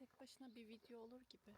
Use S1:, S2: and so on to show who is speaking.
S1: Tek başına bir video olur gibi.